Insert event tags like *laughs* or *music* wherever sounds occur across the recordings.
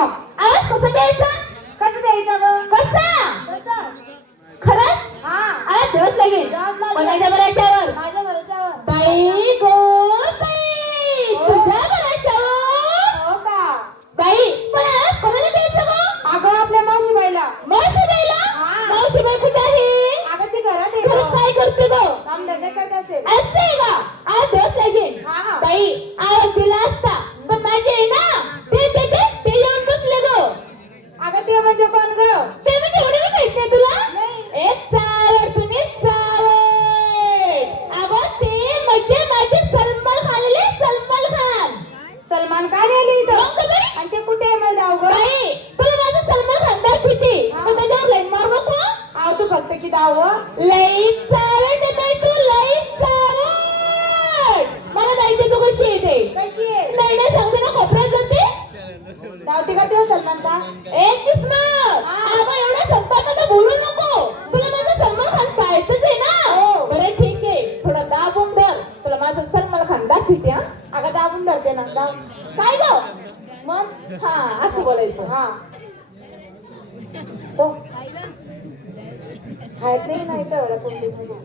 मग आवाज कसा द्यायचा? कसं द्यायचं कसा? खरंच? हा. आवाज दिवस लागेल. दिवस लागेल. कोणाच्या बऱ्याच्यावर माझ्या भरोशावर बाई गो बाई हो. तुझ्या बऱ्याच्यावर हो का बाई पण आवाज कोणाला द्यायचा मग अगं आपल्या मावशीबाईला मावशीबाईला हा. मावशीबाई कुठे आहे अगं ती घरात आहे घरात गं. काय करते गो काम धंदे करत असेल असते का आज दिवस लागेल हा, हा. बाई आवाज दिला असता पण माझे आहे ना ते ते ते ते येऊन बसले गो अगं ते म्हणजे कोण ग ते म्हणजे एवढे मी माहीत नाही तुला नाही. एक चावड तुम्ही चावड अगं ते म्हणजे माझे सलमान खान आले सलमान खान सलमान खान आले इथं मग का बाई? आणि ते कुठे आहे मला जाऊ ग बाई तुला माझं सलमान खान दाखवते हा. पण त्याच्यावर लाईन मारू नको आव तू फक्त की दाव चावड आहे बाई तू लाईन चावड मला माहिती तू कशी येते कशी आहे? नाही नाही सांगते ना कोपऱ्यात जाते. धावते का तेव्हा सलमान एक किस्मत अगं एवढ्या संतापानं बोलू नको. तुला माझं सलमान खान पाहायचंच आहे ना? हो. बरं ठीक आहे. थोडं दाबून धर. तुला माझं सलमान खान दाखवते हा. अगं दाबून धरते ना दाब. काय ग? मग? हा असं बोलायचं. हा. कुंडीमध्ये.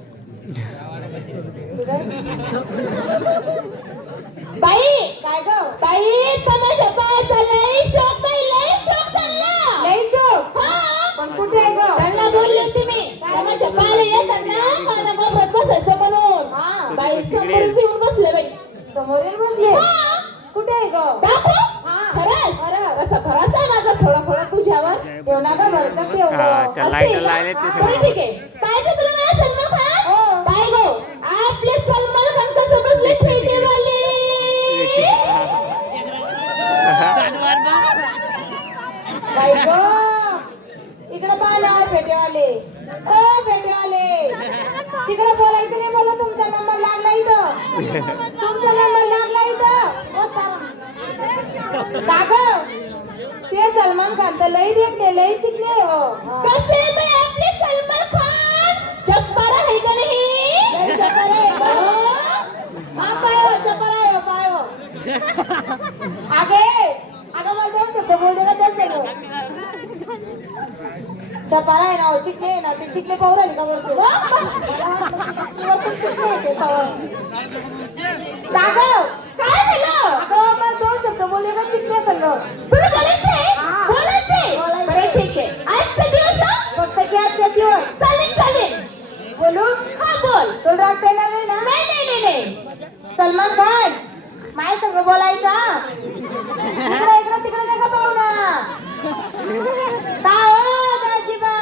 बाई काय ग? बाई तमाशा पाहायचा लई शौक बाई लई शौक त्यांना. लई शोक? हा. पण कुठे आहे ग? त्यांना बोलले होते मी. तमाशा पाहायला येताना काना कोपऱ्यात बसायचं म्हणून. हा. बाई समोरच येऊन बसले बाई. समोर येऊन बसले? हा. कुठे आहे ग? दाखव. हा. खरंच. खरं. असा भरोसा आहे माझा थोडा थोडा तुझ्यावर ठेव ना ग भरत ठेव हा, ग त्या असं. लाइट आहे का? लावले ते सगळे. बरं ठीक आहे. पाहायचं तुला माझ्या सलमान खान हो. पाय गो. आपले सलमान खान कसं बसले फेटेवाले काय ग. इकडे पाहिलं आहे पेटेवाले. ओ तिकडे बोलायचं नाही बोला तुमचा नंबर लागला इथं. *laughs* तुमचा नंबर लागला इथं. ओ तारा. का ग ते सलमान खान तर लई देखले लई चिकले हो. हा. कसे बाई आपले सलमान खान? जब्बार आहे का नाही? लई चपर आहे ग. हा. पायो चपर आहे हो, पायो आगे अगं मला दोन शब्द बोलते का त्याच आहे चपारा आहे ना हो, चिकले आहे ना ते चिकले पाहू राहिले का वरती? वरतून चिकले आहे ते पाहू. काय झालं? अगं मला दोन शब्द बोलले का चिकले संग फक्त की आजच्या दिवस चालेल चालेल. बोलू? हा बोल. तुला राग पेणार नाही ना? नाही नाही नाही नाही. सलमान खान माझ्या संग बोलायचा. इकडे इकडे तिकडे नका पाहू ना. ताओ दाजीबा.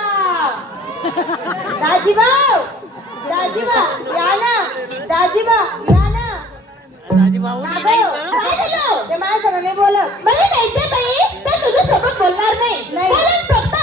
दाजीबा दाजीबा या ना. दाजीबा या ना. काय झालं ते माझ्या संग नाही बोलत. मला माहितीये बाई ते तुझ्या सोबत बोलणार नाही. नाही. बोलन फक्त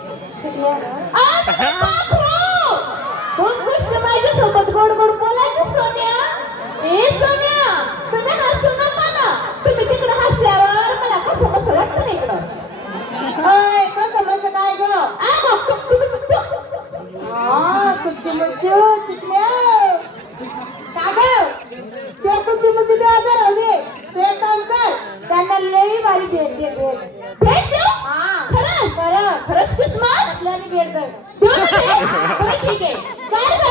गोड गोड बोलायचं सोन्या? ए सोन्या तुम्ही हसू नका ना. तुम्ही तिकडे हसल्यावर मला कसं कसं वाटतं ना इकडं? अय कसं काय ग? आ, मग तुमचं- मुच्चू चिकण्या का ग ते कुच्ची मुच्ची ते आजार राहू दे तू एक काम कर त्यांना लई भारी भेट दे भेट भेट देऊ हा खरंच खरं खरंच किस्मत आपल्याला भेट दे देऊ ना भेट? बरं, ठीक आहे काय बरे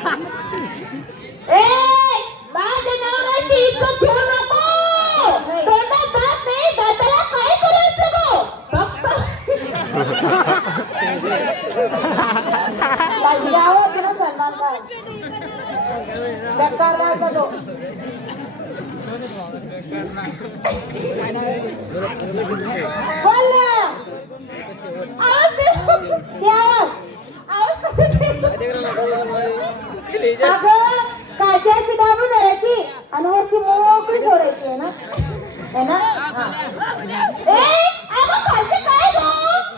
माझी सलमान खान बेकार तो बोल ना आवाज दे. आवाज आवाज कसं अगं काची अशी दाबून धरायची आणि वरची मोकळी सोडायची आहे ना है ना हा. ए, अगं खालचं काय